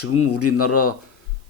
지금 우리나라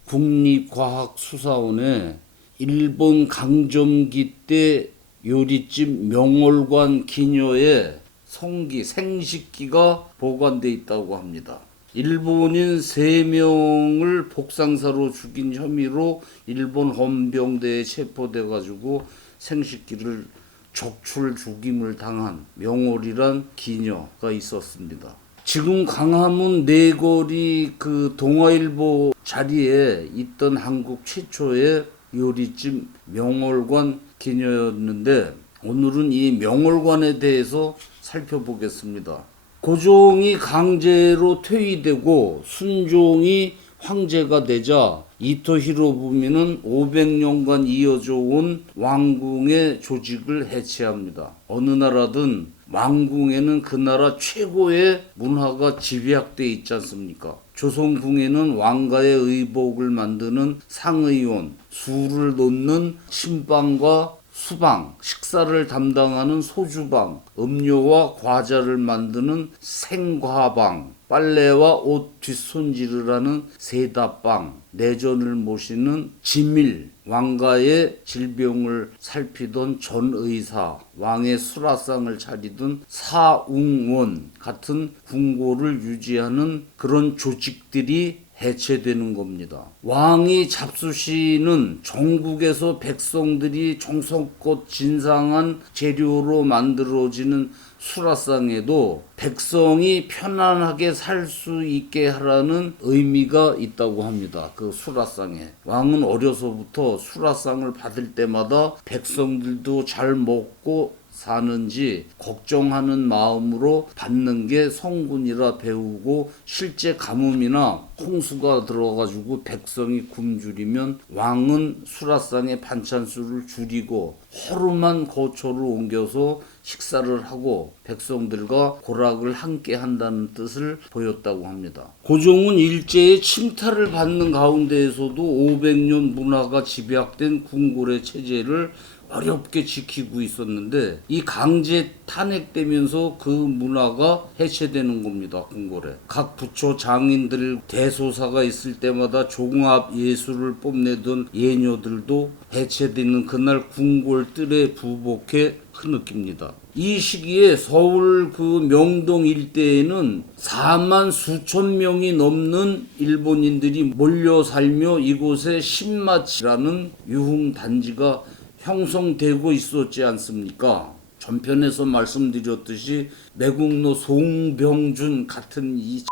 국립과학수사원에 일본 강점기 때 요리집 명월관 기녀의 성기, 생식기가 보관돼 있다고 합니다. 일본인 3명을 복상사로 죽인 혐의로 일본 헌병대에 체포돼 가지고 생식기를 적출 죽임을 당한 명월이란 기녀가 있었습니다. 지금 광화문 내거리 그 동아일보 자리에 있던 한국 최초의 요리집 명월관 기녀였는데, 오늘은 이 명월관에 대해서 살펴보겠습니다. 고종이 강제로 퇴위되고 순종이 황제가 되자 이토 히로부미는 500년간 이어져 온 왕궁의 조직을 해체합니다. 어느 나라든 왕궁에는 그 나라 최고의 문화가 집약돼 있지 않습니까? 조선궁에는 왕가의 의복을 만드는 상의원, 술을 놓는 신방과 수방, 식사를 담당하는 소주방, 음료와 과자를 만드는 생과방, 빨래와 옷 뒷손질을 하는 세다방, 내전을 모시는 지밀, 왕가의 질병을 살피던 전의사, 왕의 수라상을 차리던 사웅원 같은 궁궐을 유지하는 그런 조직들이 해체되는 겁니다. 왕이 잡수시는 전국에서 백성들이 정성껏 진상한 재료로 만들어지는 수라상에도 백성이 편안하게 살 수 있게 하라는 의미가 있다고 합니다. 그 수라상에. 왕은 어려서부터 수라상을 받을 때마다 백성들도 잘 먹고 사는지 걱정하는 마음으로 받는 게 성군이라 배우고, 실제 가뭄이나 홍수가 들어가지고 백성이 굶주리면 왕은 수라상의 반찬수를 줄이고 허름한 거처로 옮겨서 식사를 하고 백성들과 고락을 함께 한다는 뜻을 보였다고 합니다. 고종은 일제의 침탈을 받는 가운데에서도 500년 문화가 집약된 궁궐의 체제를 어렵게 지키고 있었는데, 이 강제 탄핵되면서 그 문화가 해체되는 겁니다. 궁궐에 각 부처 장인들 대소사가 있을 때마다 종합 예술을 뽐내던 예녀들도 해체되는 그날 궁궐 뜰에 부복해 흐느낍니다. 이 시기에 서울 그 명동 일대에는 4만 수천 명이 넘는 일본인들이 몰려 살며 이곳에 신마치라는 유흥 단지가 형성되고 있었지 않습니까? 전편에서 말씀드렸듯이 매국노 송병준 같은 이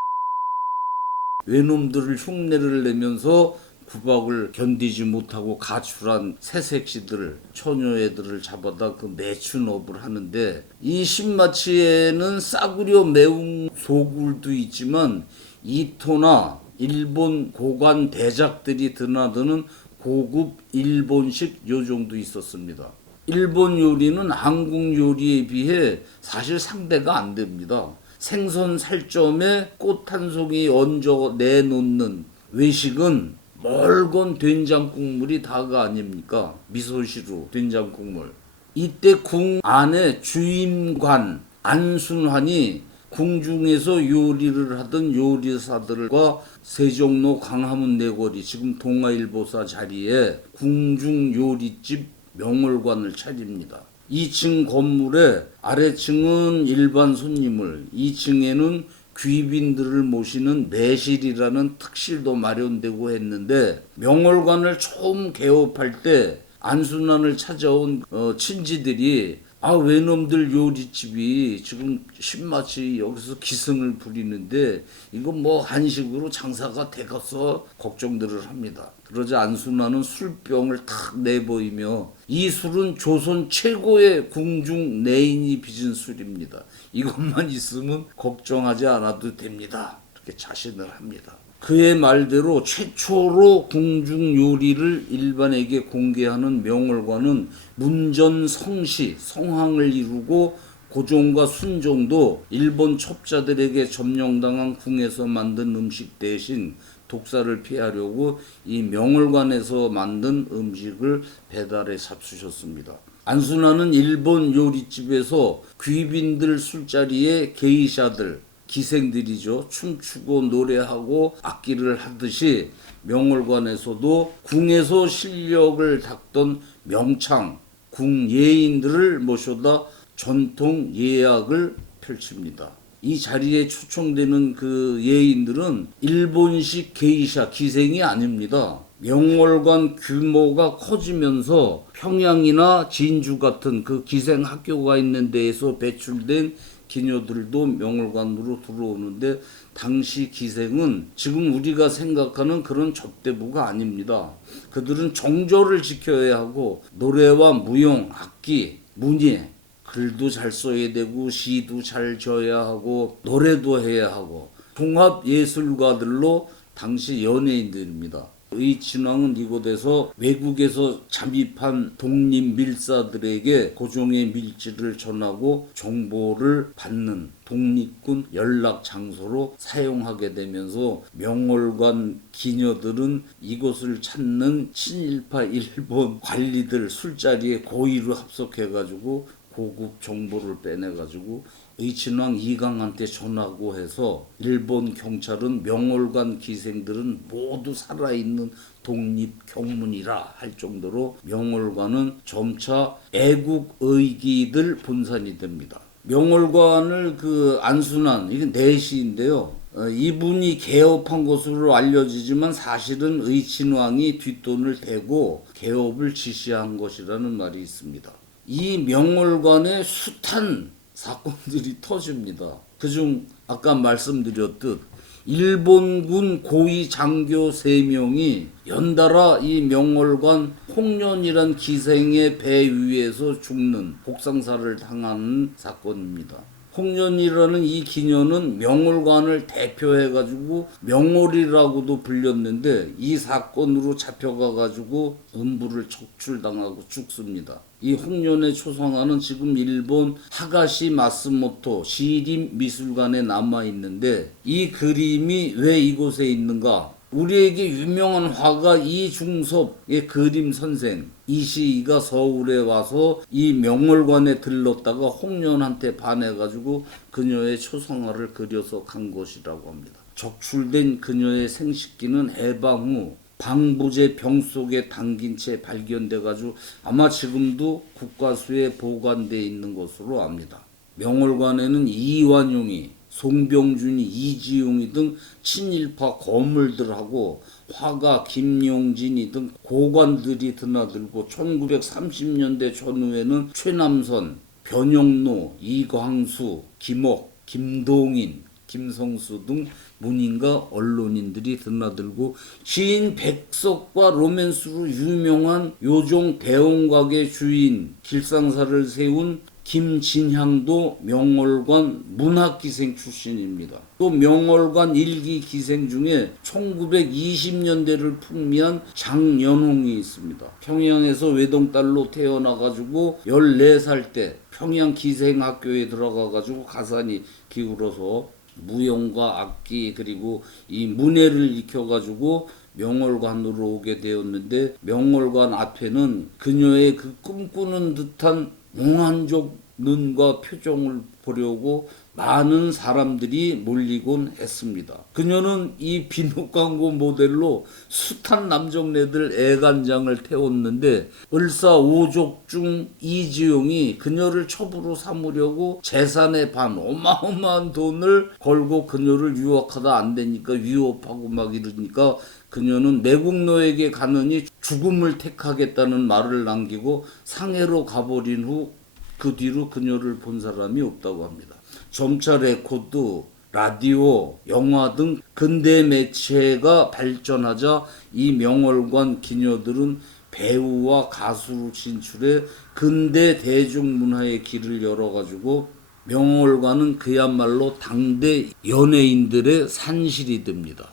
외놈들을 흉내를 내면서 구박을 견디지 못하고 가출한 새색시들, 처녀애들을 잡아다 그 매춘업을 하는데, 이 신마치에는 싸구려 매운 소굴도 있지만 이토나 일본 고관 대작들이 드나드는 고급 일본식 요정도 있었습니다. 일본 요리는 한국 요리에 비해 사실 상대가 안 됩니다. 생선 살점에 꽃 한 송이 얹어 내놓는 외식은 멀건 된장국물이 다가 아닙니까? 미소시루 된장국물. 이때 궁 안에 주임관 안순환이 궁중에서 요리를 하던 요리사들과 세종로 광화문 내거리, 지금 동아일보사 자리에 궁중 요리집 명월관을 차립니다. 2층 건물의 아래층은 일반 손님을, 2층에는 귀빈들을 모시는 내실이라는 특실도 마련되고 했는데, 명월관을 처음 개업할 때 안순환을 찾아온 친지들이 외놈들 요리집이 지금 신마치 여기서 기승을 부리는데 이거 뭐 한식으로 장사가 되겠어 걱정들을 합니다. 그러자 안순환은 술병을 탁 내보이며, 이 술은 조선 최고의 궁중 내인이 빚은 술입니다. 이것만 있으면 걱정하지 않아도 됩니다. 이렇게 자신을 합니다. 그의 말대로 최초로 궁중 요리를 일반에게 공개하는 명월관은 문전성시, 성황을 이루고 고종과 순종도 일본 첩자들에게 점령당한 궁에서 만든 음식 대신 독사를 피하려고 이 명월관에서 만든 음식을 배달해 잡수셨습니다. 안순환은 일본 요리집에서 귀빈들 술자리에 게이샤들, 기생들이죠. 춤추고 노래하고 악기를 하듯이 명월관에서도 궁에서 실력을 닦던 명창, 궁 예인들을 모셔다 전통 예악을 펼칩니다. 이 자리에 초청되는 그 예인들은 일본식 게이샤 기생이 아닙니다. 명월관 규모가 커지면서 평양이나 진주 같은 그 기생 학교가 있는 데에서 배출된 기녀들도 명월관으로 들어오는데, 당시 기생은 지금 우리가 생각하는 그런 접대부가 아닙니다. 그들은 정조를 지켜야 하고 노래와 무용, 악기, 문예, 글도 잘 써야 되고 시도 잘 져야 하고 노래도 해야 하고 종합 예술가들로 당시 연예인들입니다. 의친왕은 이곳에서 외국에서 잠입한 독립 밀사들에게 고종의 밀지를 전하고 정보를 받는 독립군 연락 장소로 사용하게 되면서 명월관 기녀들은 이곳을 찾는 친일파 일본 관리들 술자리에 고의로 합석해가지고 고급 정보를 빼내가지고 의친왕 이강한테 전하고 해서 일본 경찰은 명월관 기생들은 모두 살아있는 독립 경문이라 할 정도로 명월관은 점차 애국 의기들 본산이 됩니다. 명월관을 그 안순한, 이게 내시인데요. 이분이 개업한 것으로 알려지지만 사실은 의친왕이 뒷돈을 대고 개업을 지시한 것이라는 말이 있습니다. 이 명월관에 숱한 사건들이 터집니다. 그중 아까 말씀드렸듯 일본군 고위 장교 3명이 연달아 이 명월관 홍련이란 기생의 배 위에서 죽는 복상사를 당하는 사건입니다. 홍련이라는 이 기녀는 명월관을 대표해가지고 명월이라고도 불렸는데 이 사건으로 잡혀가가지고 음부를 척출당하고 죽습니다. 이 홍련의 초상화는 지금 일본 하가시 마스모토 시립 미술관에 남아있는데, 이 그림이 왜 이곳에 있는가? 우리에게 유명한 화가 이중섭의 그림 선생 이시이가 서울에 와서 이 명월관에 들렀다가 홍련한테 반해가지고 그녀의 초상화를 그려서 간 것이라고 합니다. 적출된 그녀의 생식기는 해방 후 방부제 병 속에 담긴 채 발견돼가지고 아마 지금도 국가수에 보관돼 있는 것으로 압니다. 명월관에는 이완용이, 송병준이, 이지용이 등 친일파 거물들하고 화가 김용진이 등 고관들이 드나들고 1930년대 전후에는 최남선, 변영로, 이광수, 김옥, 김동인, 김성수 등 문인과 언론인들이 드나들고 시인 백석과 로맨스로 유명한 요종 대원각의 주인 길상사를 세운 김진향도 명월관 문학기생 출신입니다. 또 명월관 일기 기생 중에 1920년대를 풍미한 장연홍이 있습니다. 평양에서 외동딸로 태어나가지고 14살 때 평양 기생학교에 들어가가지고 가산이 기울어서 무용과 악기 그리고 이 문예를 익혀가지고 명월관으로 오게 되었는데, 명월관 앞에는 그녀의 그 꿈꾸는 듯한 몽환적 눈과 표정을 보려고 많은 사람들이 몰리곤 했습니다. 그녀는 이 비누 광고 모델로 숱한 남정네들 애간장을 태웠는데, 을사 5족 중 이지용이 그녀를 첩으로 삼으려고 재산의 반 어마어마한 돈을 걸고 그녀를 유혹하다 안 되니까 위협하고 막 이러니까 그녀는 매국노에게 가느니 죽음을 택하겠다는 말을 남기고 상해로 가버린 후 그 뒤로 그녀를 본 사람이 없다고 합니다. 점차 레코드, 라디오, 영화 등 근대 매체가 발전하자 이 명월관 기녀들은 배우와 가수로 진출해 근대 대중문화의 길을 열어가지고 명월관은 그야말로 당대 연예인들의 산실이 됩니다.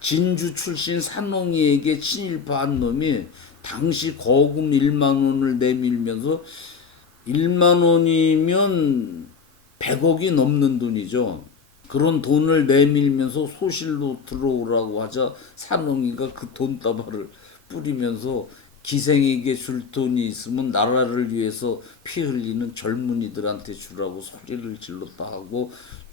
진주 출신 산홍이에게 친일파 한 놈이 당시 거금 1만 원을 내밀면서 1만 원이면 100억이 넘는 돈이죠. 그런 돈을 내밀면서 소실로 들어오라고 하자 산홍이가 그 돈다발을 뿌리면서 기생에게 줄 돈이 있으면 나라를 위해서 피 흘리는 젊은이들한테 주라고 소리를 질렀다 하고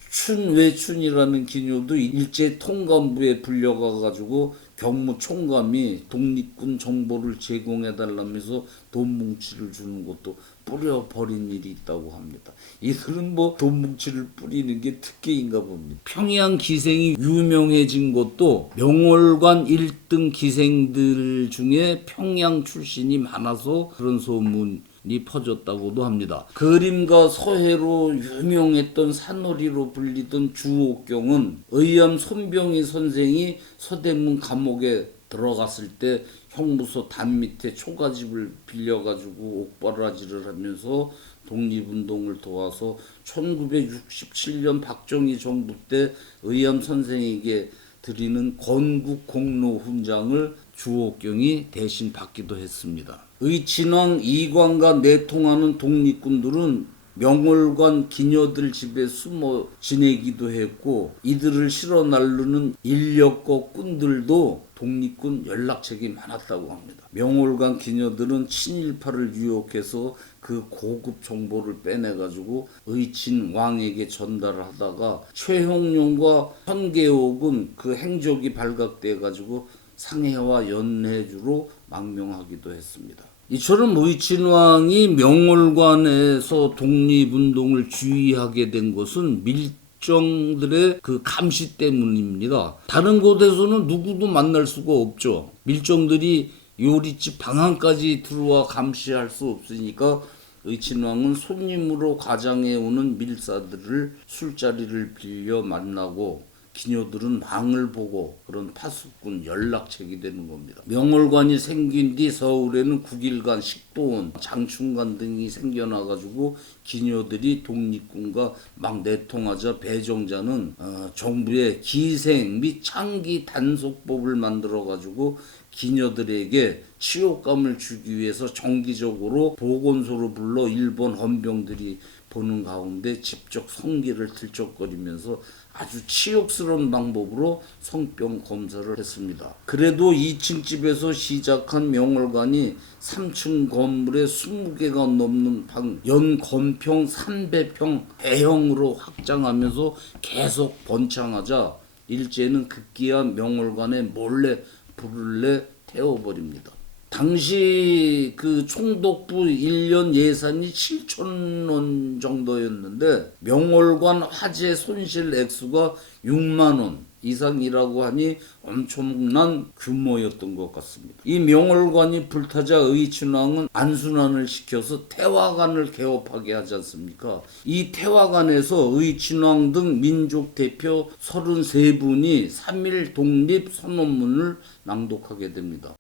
춘외춘이라는 기녀도 일제 통감부에 불려가 가지고 경무총감이 독립군 정보를 제공해 달라면서 돈 뭉치를 주는 것도 뿌려버린 일이 있다고 합니다. 이들은 뭐 돈 뭉치를 뿌리는 게 특기인가 봅니다. 평양 기생이 유명해진 것도 명월관 1등 기생들 중에 평양 출신이 많아서 그런 소문이 퍼졌다고도 합니다. 그림과 서해로 유명했던 산허리로 불리던 주옥경은 의암 손병희 선생이 서대문 감옥에 들어갔을 때 형무소 담 밑에 초가집을 빌려가지고 옥바라지를 하면서 독립운동을 도와서 1967년 박정희 정부 때 의암 선생에게 드리는 건국 공로 훈장을 주옥경이 대신 받기도 했습니다. 의친왕 이광과 내통하는 독립군들은 명월관 기녀들 집에 숨어 지내기도 했고 이들을 실어 나르는 인력거 꾼들도 독립군 연락책이 많았다고 합니다. 명월관 기녀들은 친일파를 유혹해서 그 고급 정보를 빼내가지고 의친 왕에게 전달을 하다가 최형룡과 현계옥은 그 행적이 발각돼가지고 상해와 연해주로 망명하기도 했습니다. 이처럼 의친왕이 명월관에서 독립운동을 주의하게 된 것은 밀정들의 그 감시 때문입니다. 다른 곳에서는 누구도 만날 수가 없죠. 밀정들이 요리집 방안까지 들어와 감시할 수 없으니까 의친왕은 손님으로 가장에 오는 밀사들을 술자리를 빌려 만나고 기녀들은 망을 보고 그런 파수꾼 연락책이 되는 겁니다. 명월관이 생긴 뒤 서울에는 국일관, 식도원, 장충관 등이 생겨나가지고 기녀들이 독립군과 막 내통하자 배정자는 정부의 기생 및 창기 단속법을 만들어가지고 기녀들에게 치욕감을 주기 위해서 정기적으로 보건소로 불러 일본 헌병들이 보는 가운데 직접 성기를 들쩍거리면서 아주 치욕스러운 방법으로 성병 검사를 했습니다. 그래도 2층 집에서 시작한 명월관이 3층 건물에 20개가 넘는 방, 연건평 300평 대형으로 확장하면서 계속 번창하자 일제는 급기야 명월관에 몰래 불을 내 태워버립니다. 당시 그 총독부 1년 예산이 7천 원 정도였는데 명월관 화재 손실 액수가 6만 원 이상이라고 하니 엄청난 규모였던 것 같습니다. 이 명월관이 불타자 의친왕은 안순환을 시켜서 태화관을 개업하게 하지 않습니까? 이 태화관에서 의친왕 등 민족 대표 33분이 3.1 독립 선언문을 낭독하게 됩니다.